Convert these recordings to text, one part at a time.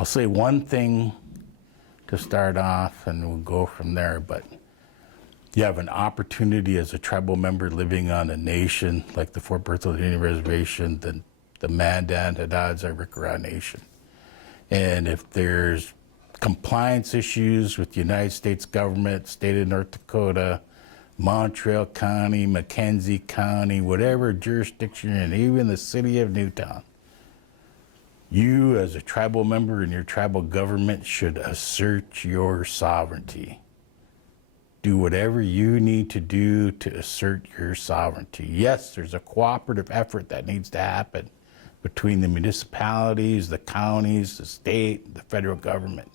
I'll say one thing to start off, and we'll go from there, but you have an opportunity as a tribal member living on a nation like the Fort Berthold Indian Reservation, the Mandan, Haddad, Arikara Nation. And if there's compliance issues with the United States government, state of North Dakota, Montreal County, Mackenzie County, whatever jurisdiction, and even the city of Newtown, you as a tribal member in your tribal government should assert your sovereignty. Do whatever you need to do to assert your sovereignty. Yes, there's a cooperative effort that needs to happen between the municipalities, the counties, the state, the federal government.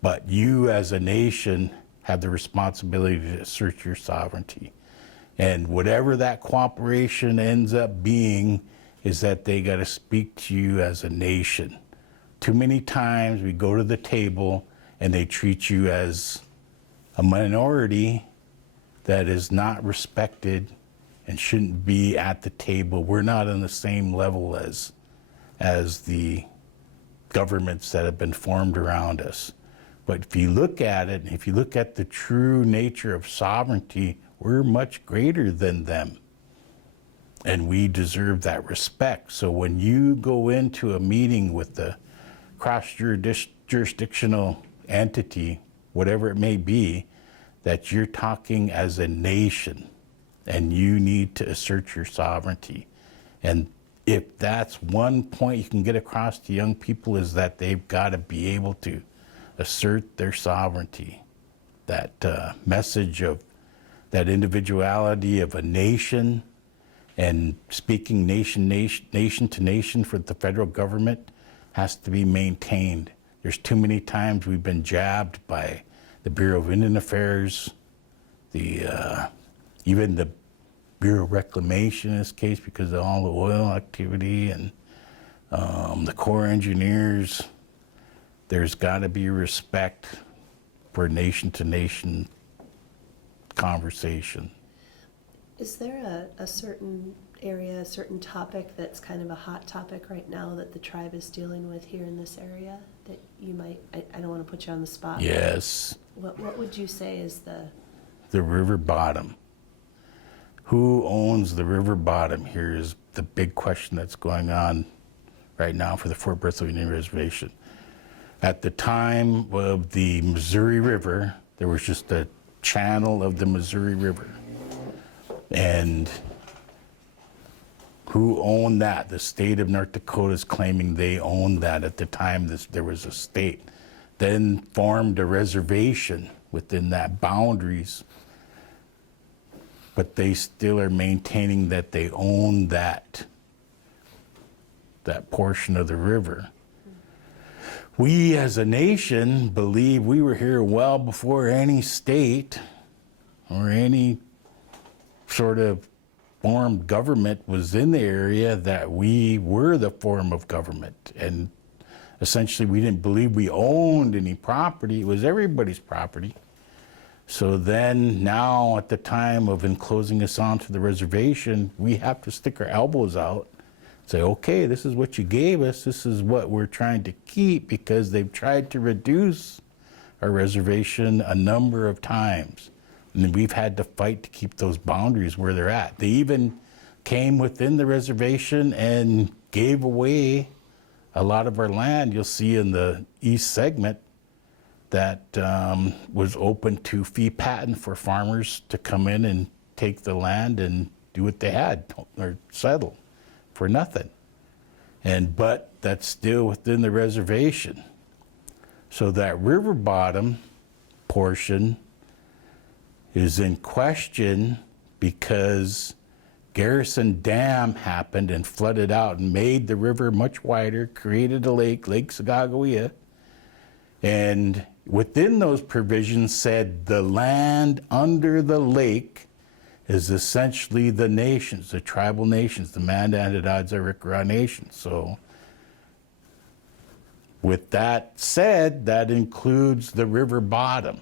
But you as a nation have the responsibility to assert your sovereignty. And whatever that cooperation ends up being is that they got to speak to you as a nation. Too many times we go to the table and they treat you as a minority that is not respected and shouldn't be at the table. We're not on the same level as the governments that have been formed around us. But if you look at it, if you look at the true nature of sovereignty, we're much greater than them. And we deserve that respect. So when you go into a meeting with the cross-jurisdictional entity, whatever it may be, that you're talking as a nation and you need to assert your sovereignty. And if that's one point you can get across to young people, is that they've got to be able to assert their sovereignty. That message of that individuality of a nation and speaking nation to nation for the federal government has to be maintained. There's too many times we've been jabbed by the Bureau of Indian Affairs, even the Bureau of Reclamation in this case because of all the oil activity, and the Corps Engineers. There's got to be respect for nation-to-nation conversation. Is there a certain area, a certain topic that's kind of a hot topic right now that the tribe is dealing with here in this area that you might, I don't want to put you on the spot. Yes. What would you say is the river bottom? Who owns the river bottom here is the big question that's going on right now for the Fort Berthold Indian Reservation. At the time of the Missouri River, there was just a channel of the Missouri River. And who owned that? The state of North Dakota is claiming they owned that at the time there was a state. Then formed a reservation within that boundaries, but they still are maintaining that they own that portion of the river. We as a nation believe we were here well before any state or any sort of formed government was in the area, that we were the form of government. And essentially we didn't believe we owned any property. It was everybody's property. So then now at the time of enclosing us onto the reservation, we have to stick our elbows out, say, okay, this is what you gave us, this is what we're trying to keep, because they've tried to reduce our reservation a number of times. And we've had to fight to keep those boundaries where they're at. They even came within the reservation and gave away a lot of our land. You'll see in the east segment that was open to fee patent for farmers to come in and take the land and do what they had or settle for nothing. But that's still within the reservation. So that river bottom portion is in question because Garrison Dam happened and flooded out and made the river much wider, created a lake, Lake Sagagawea, and within those provisions said the land under the lake is essentially the nations, the tribal nations, the Mandan, Haddad, Arikara nations. So with that said, that includes the river bottom.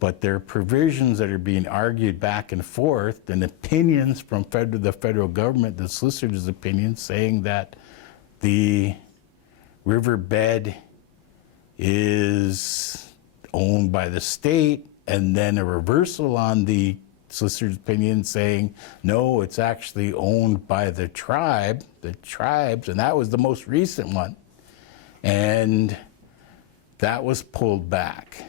But there are provisions that are being argued back and forth, and opinions from the federal government, the solicitor's opinions, saying that the riverbed is owned by the state, and then a reversal on the solicitor's opinion saying, no, it's actually owned by the tribes, and that was the most recent one. And that was pulled back.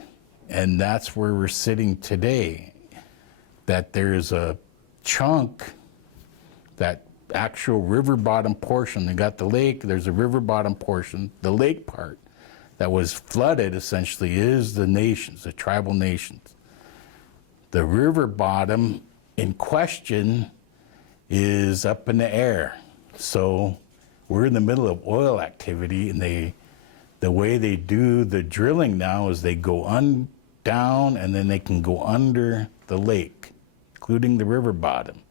And that's where we're sitting today, that there's a chunk, that actual river bottom portion, they got the lake, there's a river bottom portion, the lake part that was flooded essentially is the nations, the tribal nations. The river bottom in question is up in the air. So we're in the middle of oil activity, and the way they do the drilling now is they go down, and then they can go under the lake, including the river bottom.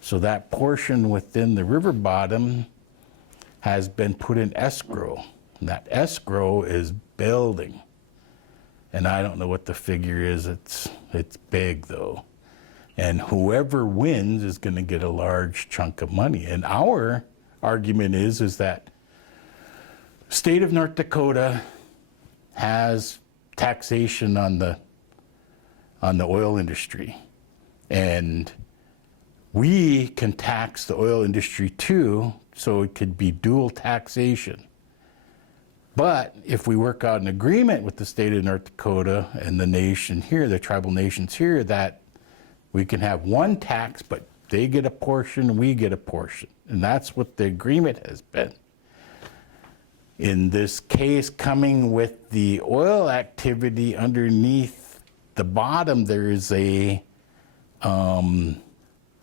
So that portion within the river bottom has been put in escrow. And that escrow is building. And I don't know what the figure is. It's big though. And whoever wins is going to get a large chunk of money. And our argument is that state of North Dakota has taxation on the oil industry. And we can tax the oil industry too, so it could be dual taxation. But if we work out an agreement with the state of North Dakota and the nation here, the tribal nations here, that we can have one tax, but they get a portion, we get a portion. And that's what the agreement has been. In this case, coming with the oil activity underneath the bottom, there is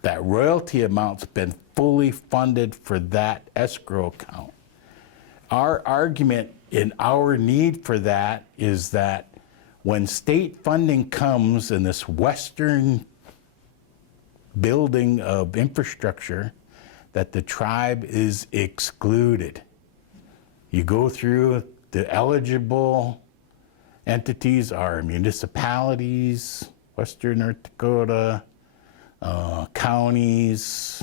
that royalty amount's been fully funded for that escrow account. Our argument in our need for that is that when state funding comes in this western building of infrastructure, that the tribe is excluded. You go through, the eligible entities are municipalities, western North Dakota, counties,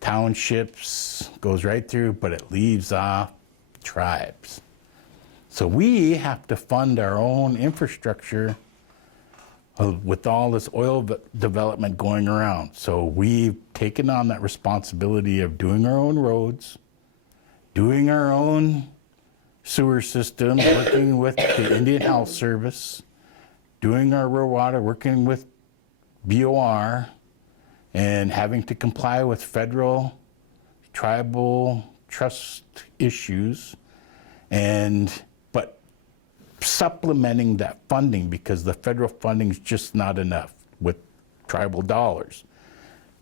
townships, goes right through, but it leaves off tribes. So we have to fund our own infrastructure with all this oil development going around. So we've taken on that responsibility of doing our own roads, doing our own sewer system, working with the Indian Health Service, doing our rural water, working with BOR, and having to comply with federal tribal trust issues, but supplementing that funding, because the federal funding is just not enough with tribal dollars.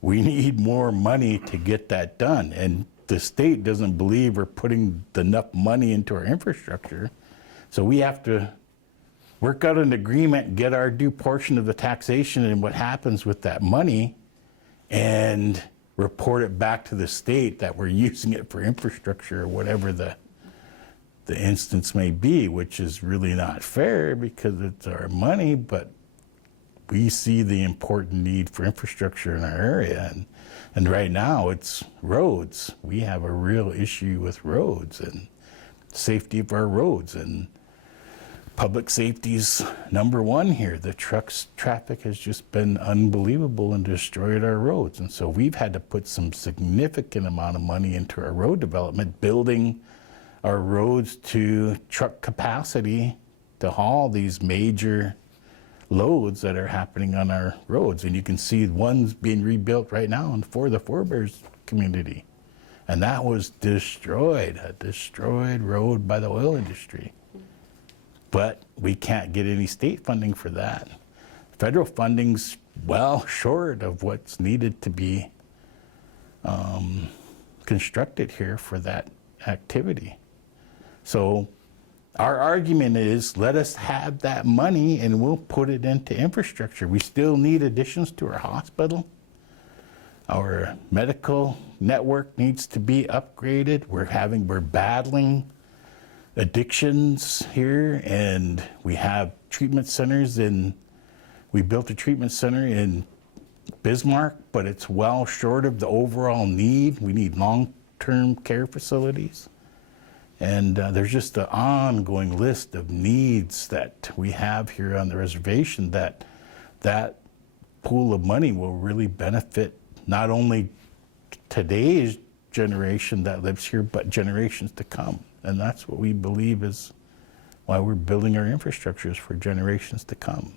We need more money to get that done, and the state doesn't believe we're putting enough money into our infrastructure, so we have to work out an agreement, get our due portion of the taxation and what happens with that money, and report it back to the state that we're using it for infrastructure or whatever the instance may be, which is really not fair because it's our money, but we see the important need for infrastructure in our area. And right now it's roads. We have a real issue with roads and safety of our roads, and public safety's number one here. The traffic has just been unbelievable and destroyed our roads. And so we've had to put some significant amount of money into our road development, building our roads to truck capacity to haul these major loads that are happening on our roads. And you can see one's being rebuilt right now for the Forebears community. And that was destroyed, a destroyed road by the oil industry. But we can't get any state funding for that. Federal funding's well short of what's needed to be constructed here for that activity. So our argument is, let us have that money and we'll put it into infrastructure. We still need additions to our hospital. Our medical network needs to be upgraded. We're battling addictions here, and we have treatment centers we built a treatment center in Bismarck, but it's well short of the overall need. We need long-term care facilities. And there's just an ongoing list of needs that we have here on the reservation that pool of money will really benefit not only today's generation that lives here, but generations to come. And that's what we believe is why we're building our infrastructures for generations to come.